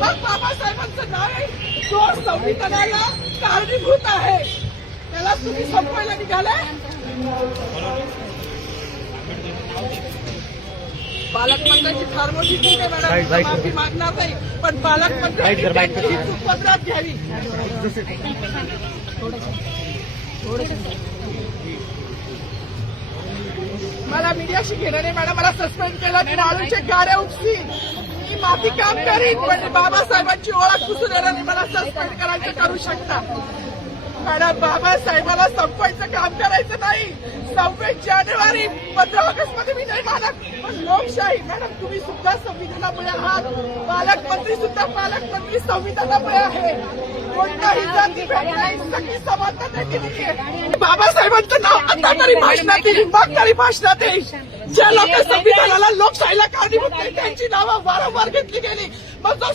मग बाबासाहेबांचं नाव आहे जो संविधानाला कारणीभूत आहे त्याला तुम्ही संपवायला निघालाय. पालकमंत्र्यांची फार मोठी चूक आहे मॅडम, माफी मागणार नाही पण पालकमंत्र्यांची ही चूक पदरात घ्यावी. मला मीडियाशी घेणं नाही मॅडम, मला सस्पेंड केलं की माळूचे गाड्या उपसीन मी माफी काम करीन पण बाबासाहेबांची ओळख पुसून येणार नाही. मला सस्पेंड करायचं करू शकता मॅडम, बाबासाहेबाला संपवायचं काम करायचं नाही. 26 जानेवारी 15 ऑगस्ट मध्ये मी नाही मानत पण लोकशाही मॅडम तुम्ही सुद्धा संविधानामुळे आहात, पालकमंत्री सुद्धा पालकमंत्री संविधानामुळे आहे. कोणताही जाती भेट नाही, सगळी समानता केली आहे. बाबासाहेबांचं नाव आता तरी भाषणात येईल, मग तरी भाषणात येईल. ज्या लोक संविधानाला लोकशाहीला कारणीभूत नाही त्यांची नावं वारंवार घेतली गेली. मग जो